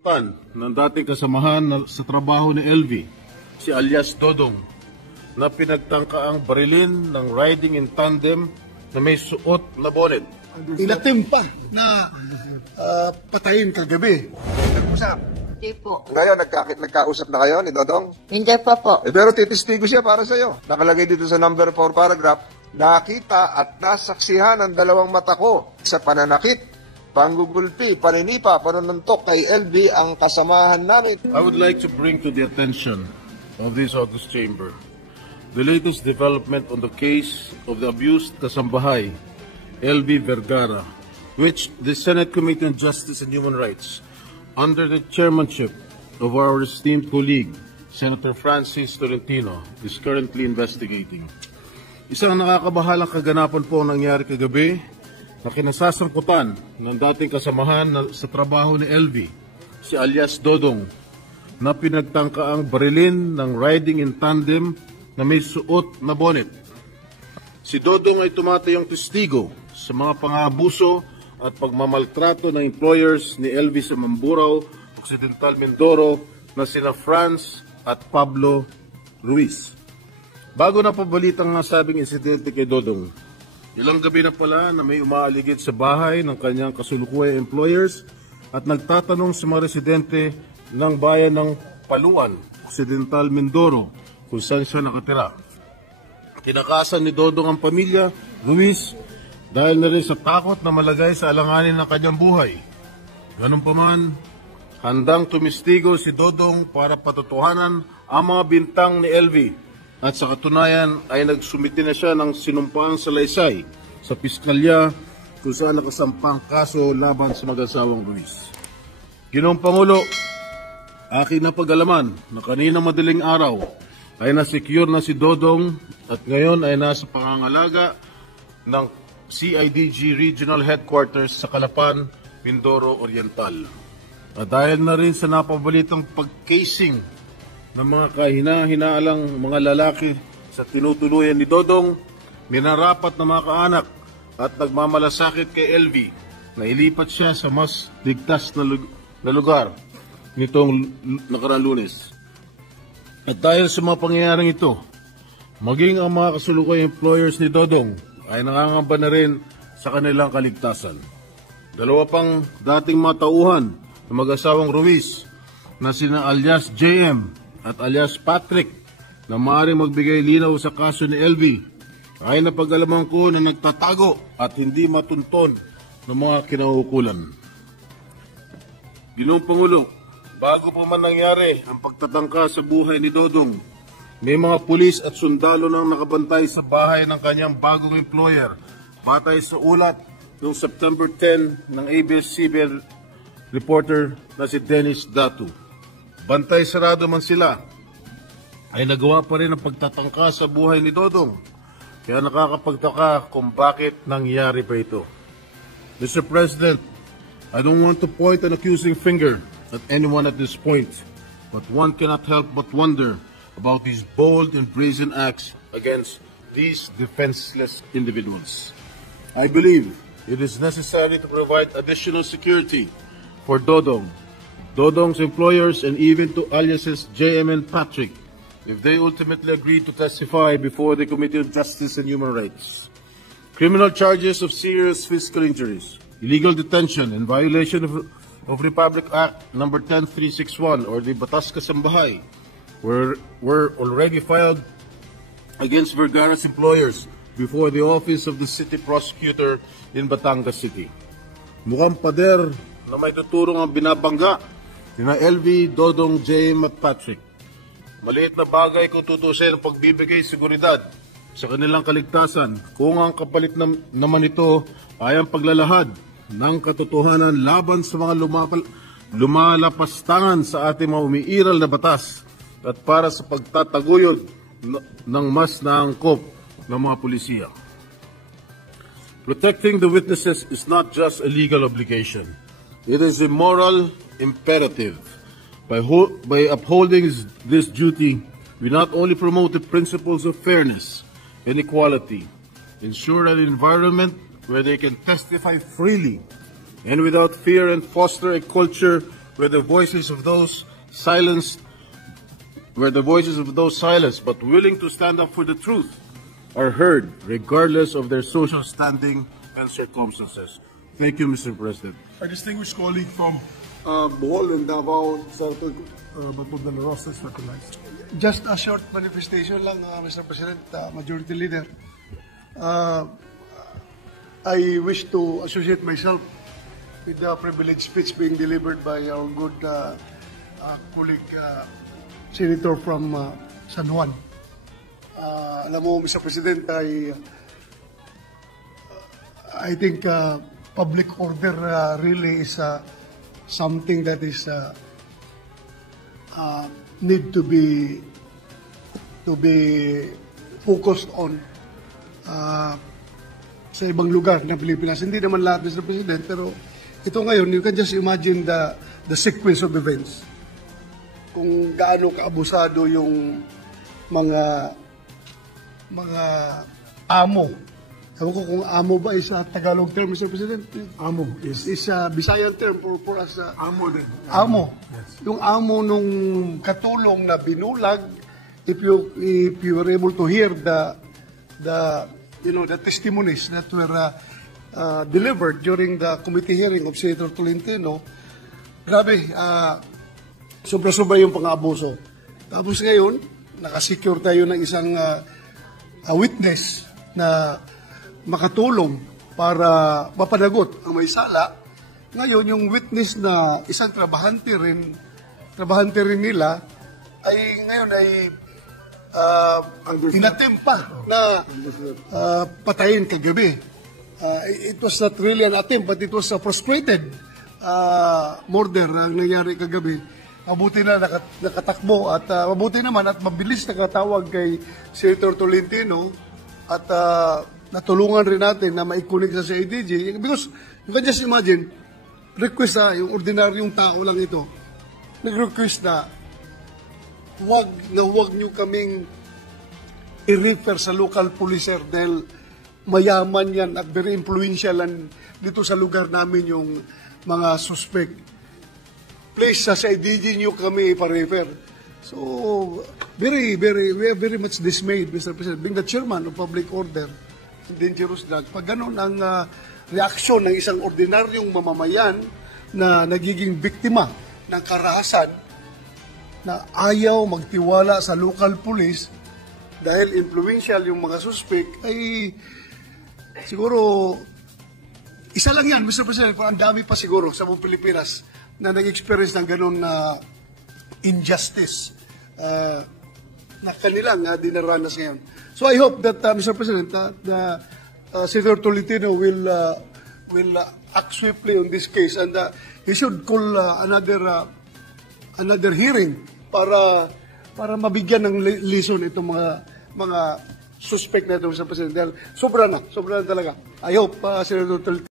ng dating kasamahan sa trabaho ni LV, si alias Dodong, na pinagtangkaang barilin ng riding in tandem na may suot na bonnet. Ilatim pa na patayin kagabi. Nag-usap. Hindi po. Ngayon, nagkausap na kayo ni Dodong? Hindi pa po. Pero titistigo siya para sa'yo. Nakalagay dito sa number 4 paragraph, nakita at nasaksihan ang dalawang mata ko sa pananakit, panggugulpi, paninipa, panununtok kay LV ang kasamahan namin. I would like to bring to the attention of this August Chamber the latest development on the case of the abused kasambahay, LV Vergara, which the Senate Committee on Justice and Human Rights, under the chairmanship of our esteemed colleague, Senator Francis Tolentino, is currently investigating. Isang nakakabahalang kaganapan po nangyari kagabi na kinasasangkutan ng dating kasamahan sa trabaho ni LV, si alias Dodong, na pinagtangkaang barilin ng riding in tandem na may suot na bonnet. Si Dodong ay tumatayong testigo sa mga pang-aabuso at pagmamaltrato ng employers ni LV sa Mamburao, Occidental Mindoro na sina Franz at Pablo Ruiz. Bago na pabalitang nasabing insidente kay Dodong, ilang gabi na pala na may umaaligid sa bahay ng kanyang kasulukuyang employers at nagtatanong sa mga residente ng bayan ng Paluan, Occidental Mindoro, kung saan siya nakatira. Tinakasan ni Dodong ang pamilya Ruiz dahil na rin sa takot na malagay sa alanganin ng kanyang buhay. Ganun pa man, handang tumistigo si Dodong para patotohanan ang mga bintang ni LV. At sa katunayan ay nagsumiti na siya ng sinumpaang salaysay sa piskalya kung saan nakasampang kaso laban sa mag-asawang Ruiz. Ginoong Pangulo, aking napag-alaman na kanina madaling araw ay nasecure na si Dodong at ngayon ay nasa pangangalaga ng CIDG Regional Headquarters sa Calapan, Mindoro Oriental. At dahil na rin sa napabalitang pag-casing ng mga kahina-hinaalang mga lalaki sa tinutuluyan ni Dodong, minarapat na mga kaanak at nagmamalasakit kay LV na ilipat siya sa mas ligtas na lugar nitong nakaraang Lunes. At dahil sa mga pangyayaring ito, maging ang mga kasulukuyang employers ni Dodong ay nangangamba na rin sa kanilang kaligtasan. Dalawa pang dating mga tauhan na mag-asawang Ruiz na sina alias JM at alias Patrick na maaaring magbigay linaw sa kaso ni LV ay napag-alaman ko na nagtatago at hindi matunton ng mga kinahukulan. Ginoong Pangulo, bago pa man nangyari ang pagtatangka sa buhay ni Dodong, may mga pulis at sundalo nang nakabantay sa bahay ng kanyang bagong employer batay sa ulat noong September 10 ng ABS-CBN reporter na si Dennis Datu. Bantay sarado man sila, ay nagawa pa rin ang pagtatangka sa buhay ni Dodong. Kaya nakakapagtaka kung bakit nangyari pa ito. Mr. President, I don't want to point an accusing finger at anyone at this point, but one cannot help but wonder about these bold and brazen acts against these defenseless individuals. I believe it is necessary to provide additional security for Dodong's employers, and even to aliases JM and Patrick, if they ultimately agree to testify before the Committee on Justice and Human Rights. Criminal charges of serious physical injuries, illegal detention, and violation of Republic Act No. 10361 or the Batas Kasambahay were already filed against Vergara's employers before the office of the city prosecutor in Batangas City. Mukhang pader na may tuturong ang binabangga ni LV, Dodong, JM at Patrick. Maliit na bagay kung tutusin ang pagbibigay seguridad sa kanilang kaligtasan kung ang kapalit naman ito ay ang paglalahad ng katotohanan laban sa mga lumalapastangan sa ating mga umiiral na batas at para sa pagtataguyod ng mas naangkop ng mga pulisya. Protecting the witnesses is not just a legal obligation. It is a moral imperative. By upholding this duty, we not only promote the principles of fairness and equality, ensure an environment where they can testify freely and without fear, and foster a culture where the voices of those silenced but willing to stand up for the truth are heard regardless of their social standing and circumstances. Thank you, Mr. President. Our distinguished colleague from Bohol and Davao, Senator Bato de la Rosa, is recognized. Just a short manifestation lang, Mr. President, Majority Leader. I wish to associate myself with the privileged speech being delivered by our good colleague, Senator from San Juan. Alam mo, Mr. President, I think public order really is something that is need to be focused on sa ibang lugar ng Pilipinas. Hindi naman lahat, Mr. President, pero ito ngayon, you can just imagine the sequence of events. Kung gaano kaabusado yung mga amo. Ewan ko kung amo ba is a Tagalog term, Mr. President? Amo, yes. Is a Visayan term for us. Amo din. Amo. Yes. Yung amo nung katulong na binulag, if you were able to hear the testimonies that were delivered during the committee hearing of Senator Tolentino, grabe, sobra-sobra yung pang-abuso. Tapos ngayon, nakasecure tayo ng isang witness na makatulong para mapanagot ang may sala. Ngayon, yung witness na isang trabahante rin nila, ay ngayon ay inatim pa na patayin kagabi. It was not really an attempt, but it was a frustrated murder ang nangyari kagabi. Mabuti na nakatakbo at mabuti naman at mabilis nakatawag kay Senator Tolentino at natulungan rin natin na maikunik sa CIDG because you can just imagine, request yung ordinaryong tao lang ito, nag-request na huwag nyo kaming i-refer sa local police dahil mayaman yan at very influential dito sa lugar namin yung mga suspect. Please, sa CIDG nyo kami ipa-refer. So, we are very much dismayed, Mr. President, being the chairman of public order and dangerous drugs. Pag ganun ang reaksyon ng isang ordinaryong mamamayan na nagiging biktima ng karahasan, na ayaw magtiwala sa local police dahil influential yung mga suspect, ay siguro isa lang yan, Mr. President, kung ang dami pa siguro sa buong Pilipinas na nag-experience ng ganun na injustice na kanilang dinaranas ngayon. So I hope that, Mr. President, Senator Tolentino will act swiftly on this case and he should call another hearing para mabigyan ng lesson itong mga suspect na ito, Mr. President. Sobra na talaga. I hope, Senator Tolentino,